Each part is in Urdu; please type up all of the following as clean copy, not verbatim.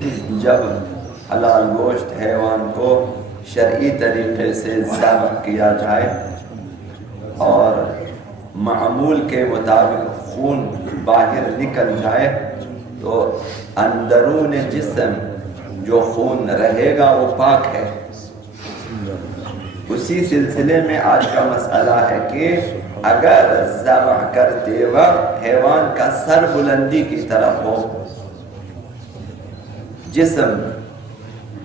جب حلال گوشت حیوان کو شرعی طریقے سے ذبح کیا جائے اور معمول کے مطابق خون باہر نکل جائے تو اندرون جسم جو خون رہے گا وہ پاک ہے۔ اسی سلسلے میں آج کا مسئلہ ہے کہ اگر ذبح کرتے وقت حیوان کا سر بلندی کی طرف ہو، جسم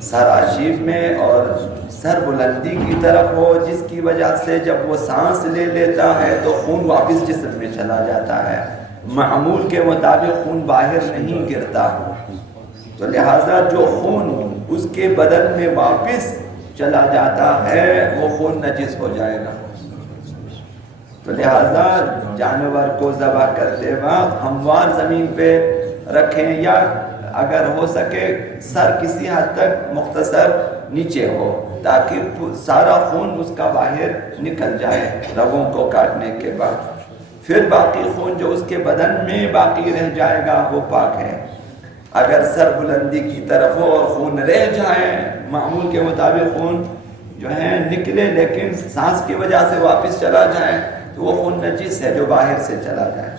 سراشیب میں اور سر بلندی کی طرف ہو، جس کی وجہ سے جب وہ سانس لے لیتا ہے تو خون واپس جسم میں چلا جاتا ہے، معمول کے مطابق خون باہر نہیں گرتا، تو لہٰذا جو خون اس کے بدن میں واپس چلا جاتا ہے وہ خون نجس ہو جائے گا۔ تو لہٰذا جانور کو ذبح کرتے وقت ہموار زمین پہ رکھیں، یا اگر ہو سکے سر کسی حد تک مختصر نیچے ہو تاکہ سارا خون اس کا باہر نکل جائے رگوں کو کاٹنے کے بعد۔ پھر باقی خون جو اس کے بدن میں باقی رہ جائے گا وہ پاک ہے۔ اگر سر بلندی کی طرف ہو اور خون رہ جائے، معمول کے مطابق خون جو ہے نکلے لیکن سانس کی وجہ سے واپس چلا جائے تو وہ خون نجس ہے جو باہر سے چلا جائے۔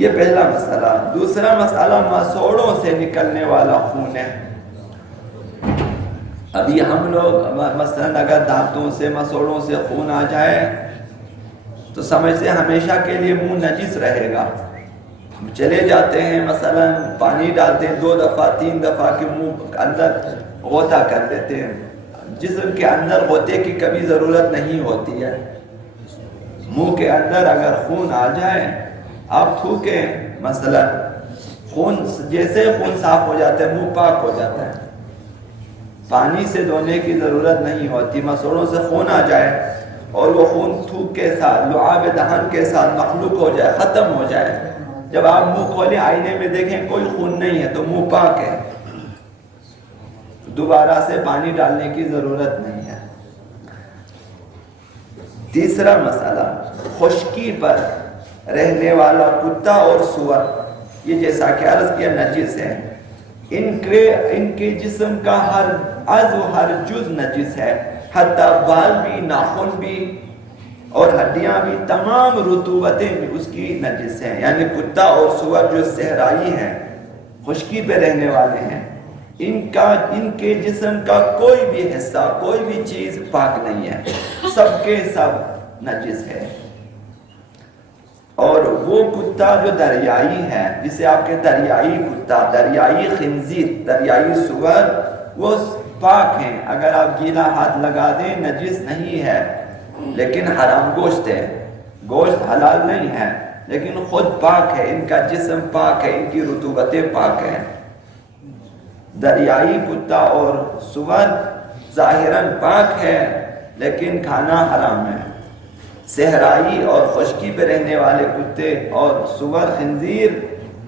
یہ پہلا مسئلہ۔ دوسرا مسئلہ مسوڑوں سے نکلنے والا خون ہے۔ ابھی ہم لوگ مثلاً اگر دانتوں سے مسوڑوں سے خون آ جائے تو سمجھتے ہمیشہ کے لیے منہ نجس رہے گا، چلے جاتے ہیں مثلاً پانی ڈالتے ہیں 2 دفعہ 3 دفعہ کہ منہ اندر غوطہ کر دیتے ہیں۔ جسم کے اندر غوطے کی کبھی ضرورت نہیں ہوتی ہے۔ منہ کے اندر اگر خون آ جائے آپ تھوکیں مثلاً، خون جیسے خون صاف ہو جاتا ہے منہ پاک ہو جاتا ہے، پانی سے دھونے کی ضرورت نہیں ہوتی۔ مسوڑوں سے خون آ جائے اور وہ خون تھوک کے ساتھ لعاب دہن کے ساتھ مخلوط ہو جائے، ختم ہو جائے، جب آپ منہ کھولیں آئینے میں دیکھیں کوئی خون نہیں ہے تو منہ پاک ہے، دوبارہ سے پانی ڈالنے کی ضرورت نہیں ہے۔ تیسرا مسئلہ، خشکی پر رہنے والا کتا اور سور، یہ جیسا کہ عرض کیا نجس ہے، ان کے جسم کا ہر عضو ہر جز نجس ہے، حتیٰ بال بھی، ناخن بھی اور ہڈیاں بھی، تمام رطوبتیں بھی اس کی نجس ہیں۔ یعنی کتا اور سور جو صحرائی ہیں، خشکی پہ رہنے والے ہیں، ان کے جسم کا کوئی بھی حصہ، کوئی بھی چیز پاک نہیں ہے، سب کے سب نجس ہے۔ اور وہ کتا جو دریائی ہے، جسے آپ کے دریائی کتا، دریائی خنزیر، دریائی سور، وہ پاک ہیں، اگر آپ گیلا ہاتھ لگا دیں نجس نہیں ہے، لیکن حرام گوشت ہے، گوشت حلال نہیں ہے لیکن خود پاک ہے، ان کا جسم پاک ہے، ان کی رطوبتیں پاک ہیں۔ دریائی کتا اور سور ظاہراً پاک ہے لیکن کھانا حرام ہے۔ صحرائی اور خشکی پہ رہنے والے کتے اور سور خنزیر،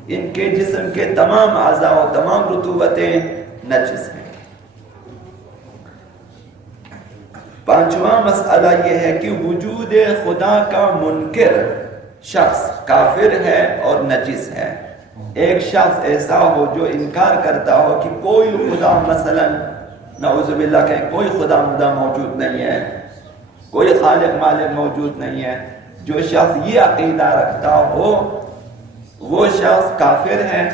ان کے جسم کے تمام اعضاء و تمام رطوبتیں نجس ہیں۔ پانچواں مسئلہ یہ ہے کہ وجود خدا کا منکر شخص کافر ہے اور نجس ہے۔ ایک شخص ایسا ہو جو انکار کرتا ہو کہ کوئی خدا، مثلا نعوذ باللہ کہیں کوئی خدا مدا موجود نہیں ہے، کوئی خالق مالک موجود نہیں ہے، جو شخص یہ عقیدہ رکھتا ہو وہ شخص کافر ہے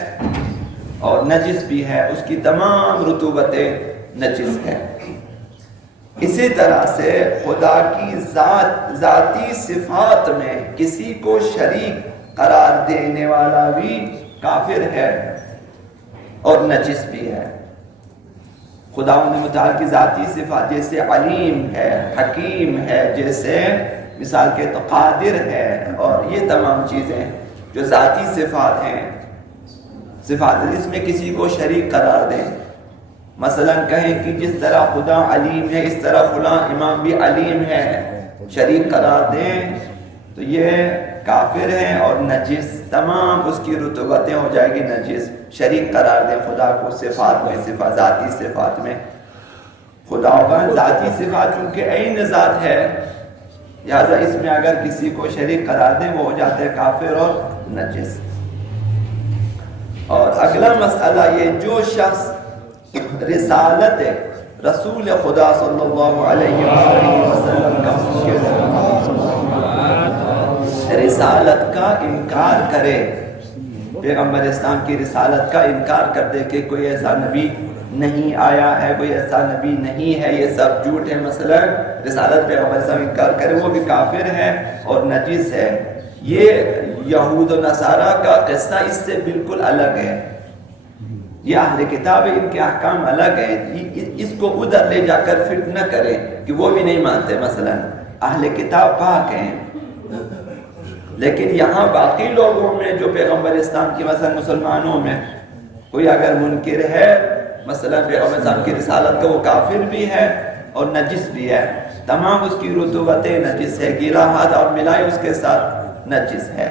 اور نجس بھی ہے، اس کی تمام رطوبتیں نجس ہیں۔ اسی طرح سے خدا کی ذاتی صفات میں کسی کو شریک قرار دینے والا بھی کافر ہے اور نجس بھی ہے۔ خداوند متعال کی ذاتی صفات جیسے علیم ہے، حکیم ہے، جیسے مثال کے تو قادر ہے، اور یہ تمام چیزیں جو ذاتی صفات ہیں، صفات اس میں کسی کو شریک قرار دیں، مثلا کہیں کہ جس طرح خدا علیم ہے اس طرح فلاں امام بھی علیم ہے، شریک قرار دیں تو یہ کافر ہیں اور نجس، تمام اس کی رطوبتیں ہو جائے گی نجس۔ شریک قرار دیں خدا کو صفات میں، صفات ذاتی صفات میں، خدا کا ذاتی صفات چونکہ عین ذات ہے، لہذا اس میں اگر کسی کو شریک قرار دیں وہ ہو جاتے ہیں کافر اور نجس۔ اور اگلا مسئلہ یہ، جو شخص رسالت رسول خدا صلی اللہ علیہ وسلم کا منکر ہے، رسالت کا انکار کرے، پیغمبر اسلام کی رسالت کا انکار کر دے کہ کوئی ایسا نبی نہیں آیا ہے، کوئی ایسا نبی نہیں ہے، یہ سب جھوٹ ہے، مثلا رسالت پیغمبر اسلام انکار کرے، وہ بھی کافر ہے اور نجس ہے۔ یہ یہود و نصارہ کا قصہ اس سے بالکل الگ ہے۔ یہ اہل کتاب ان کے احکام الگ ہیں، اس کو ادھر لے جا کر فٹ نہ کریں کہ وہ بھی نہیں مانتے، مثلا اہل کتاب پاک ہیں، لیکن یہاں باقی لوگوں میں جو پیغمبر اسلام کی، مثلا مسلمانوں میں کوئی اگر منکر ہے مثلا پیغمبر اسلام کی رسالت کا، وہ کافر بھی ہے اور نجس بھی ہے، تمام اس کی رطوبتیں نجس ہے، گیلا ہاتھ اور ملائے اس کے ساتھ نجس ہے۔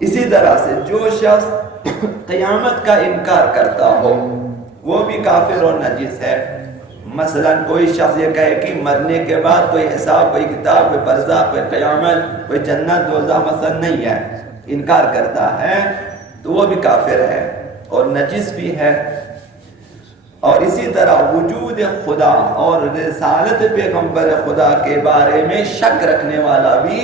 اسی طرح سے جو شخص قیامت کا انکار کرتا ہو وہ بھی کافر اور نجس ہے۔ مثلا کوئی شخص یہ کہے کہ مرنے کے بعد کوئی حساب، کوئی کتاب، کوئی برزخ، کوئی قیامت، کوئی جنت دوزخ مثلا نہیں ہے، انکار کرتا ہے، تو وہ بھی کافر ہے اور نجس بھی ہے۔ اور اسی طرح وجود خدا اور رسالت پیغمبر خدا کے بارے میں شک رکھنے والا بھی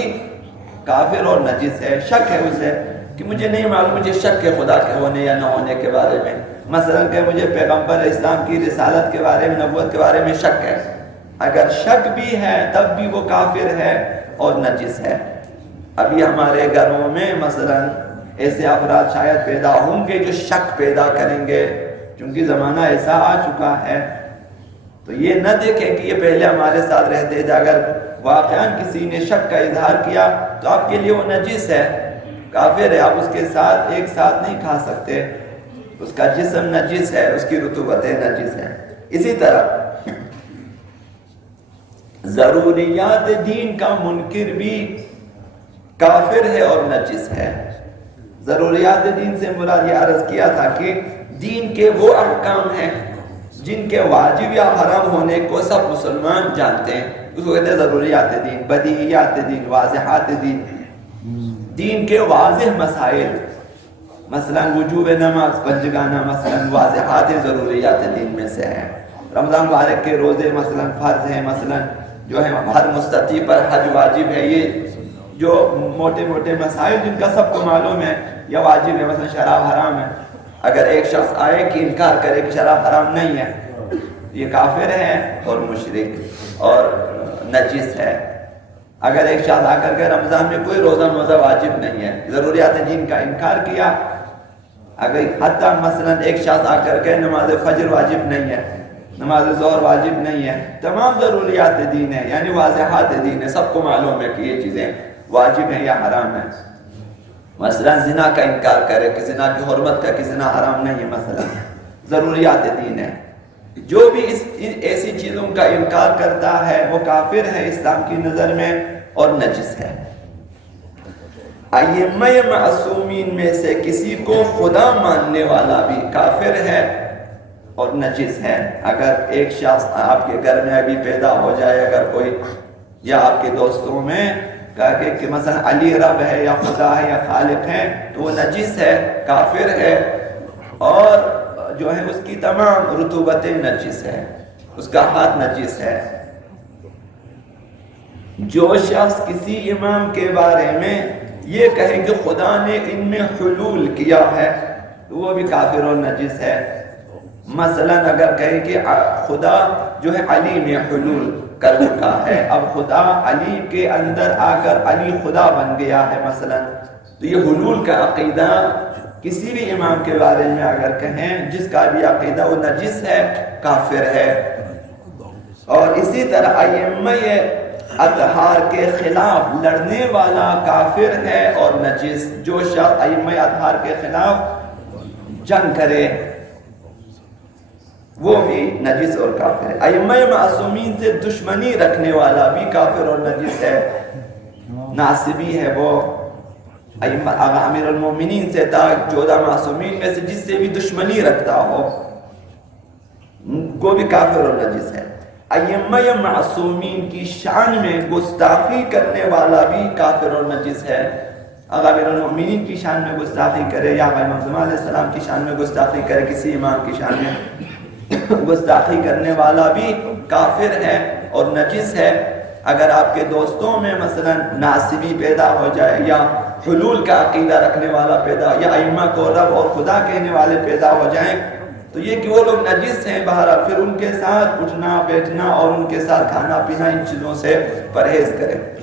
کافر اور نجس ہے۔ شک ہے اسے کہ مجھے نہیں معلوم، مجھے شک ہے خدا کے ہونے یا نہ ہونے کے بارے میں، مثلا کہ مجھے پیغمبر اسلام کی رسالت کے بارے میں، نبوت کے بارے میں شک ہے، اگر شک بھی ہے تب بھی وہ کافر ہے اور نجس ہے۔ ابھی ہمارے گھروں میں مثلا ایسے افراد شاید پیدا ہوں گے جو شک پیدا کریں گے، چونکہ زمانہ ایسا آ چکا ہے، تو یہ نہ دیکھیں کہ یہ پہلے ہمارے ساتھ رہتے تھے، اگر واقعاً کسی نے شک کا اظہار کیا تو آپ کے لیے وہ نجس ہے، کافر ہے، آپ اس کے ساتھ ایک ساتھ نہیں کھا سکتے، اس کا جسم نجس ہے، اس کی رطوبتیں نجس ہیں۔ اسی طرح ضروریات دین کا منکر بھی کافر ہے اور نجس ہے۔ ضروریات دین سے مراد یہ عرض کیا تھا کہ دین کے وہ احکام ہیں جن کے واجب یا حرام ہونے کو سب مسلمان جانتے ہیں، اس کو کہتے ہیں ضروریات دین، بدیہیات دین، واضحات دین، دین کے واضح مسائل، مثلا وجوب نماز پنجگانہ مثلا واضحات ضروریات دین میں سے ہیں۔ رمضان مبارک کے روزے مثلا فرض ہیں، مثلا جو ہے ہر مستطیع پر حج واجب ہے، یہ جو موٹے موٹے مسائل جن کا سب کو معلوم ہے یا واجب ہے، مثلا شراب حرام ہے، اگر ایک شخص آئے کہ انکار کرے کہ شراب حرام نہیں ہے، یہ کافر ہے اور مشرک اور نجس ہے۔ اگر ایک شخص آ کر کے رمضان میں کوئی روزہ واجب نہیں ہے، ضروریات دین کا انکار کیا، اگر حتیٰ مثلا ایک شخص آ کر کے نماز فجر واجب نہیں ہے، نماز ظہر واجب نہیں ہے، تمام ضروریات دین ہے، یعنی واضحات دین ہے، سب کو معلوم ہے کہ یہ چیزیں واجب ہیں یا حرام ہیں۔ مثلا زنا کا انکار کرے کہ زنا کی حرمت کا، کہ زنا حرام نہیں ہے، مثلا ضروریات دین ہے۔ جو بھی ایسی چیزوں کا انکار کرتا ہے وہ کافر ہے اسلام کی نظر میں اور نجس ہے۔ ائمہ معصومین میں سے کسی کو خدا ماننے والا بھی کافر ہے اور نجس ہے۔ اگر ایک شخص آپ کے گھر میں ابھی پیدا ہو جائے، اگر کوئی یا آپ کے دوستوں میں کہا کہ مثلا علی رب ہے یا خدا ہے یا خالق ہے، تو وہ نجس ہے، کافر ہے، اور جو ہے اس کی تمام رطوبتیں نجس ہے، اس کا ہاتھ نجس ہے۔ جو شخص کسی امام کے بارے میں یہ کہے کہ خدا نے ان میں حلول کیا ہے، تو وہ بھی کافر اور نجس ہے۔ مثلا اگر کہے کہ خدا جو ہے علی میں حلول کر چکا ہے، اب خدا علی کے اندر آ کر علی خدا بن گیا ہے مثلا، تو یہ حلول کا عقیدہ کسی بھی امام کے بارے میں اگر کہیں، جس کا بھی عقیدہ وہ نجس ہے، کافر ہے۔ اور اسی طرح ائمہ اطہار کے خلاف لڑنے والا کافر ہے اور نجس۔ جو شخص ائمہ اطہار کے خلاف جنگ کرے وہ بھی نجس اور کافر ہے۔ ائمہ معصومین سے دشمنی رکھنے والا بھی کافر اور نجس ہے، ناصبی ہے وہ۔ امیر المومنین سے تا 14 معصومین میں سے جس سے بھی دشمنی رکھتا ہو وہ بھی کافر اور نجس ہے۔ ائمہ معصومین کی شان میں گستاخی کرنے والا بھی کافر اور نجس ہے۔ اگر امیر المؤمنین کی شان میں گستاخی کرے یا امام معصوم علیہ السلام کی شان میں گستاخی کرے، کسی امام کی شان میں گستاخی کرنے والا بھی کافر ہے اور نجس ہے۔ اگر آپ کے دوستوں میں مثلا ناصبی پیدا ہو جائے یا حلول کا عقیدہ رکھنے والا پیدا یا ائمہ کو رب اور خدا کہنے والے پیدا ہو جائیں تو یہ کہ وہ لوگ نجس ہیں، بہرحال پھر ان کے ساتھ اٹھنا بیٹھنا اور ان کے ساتھ کھانا پینا ان چیزوں سے پرہیز کریں۔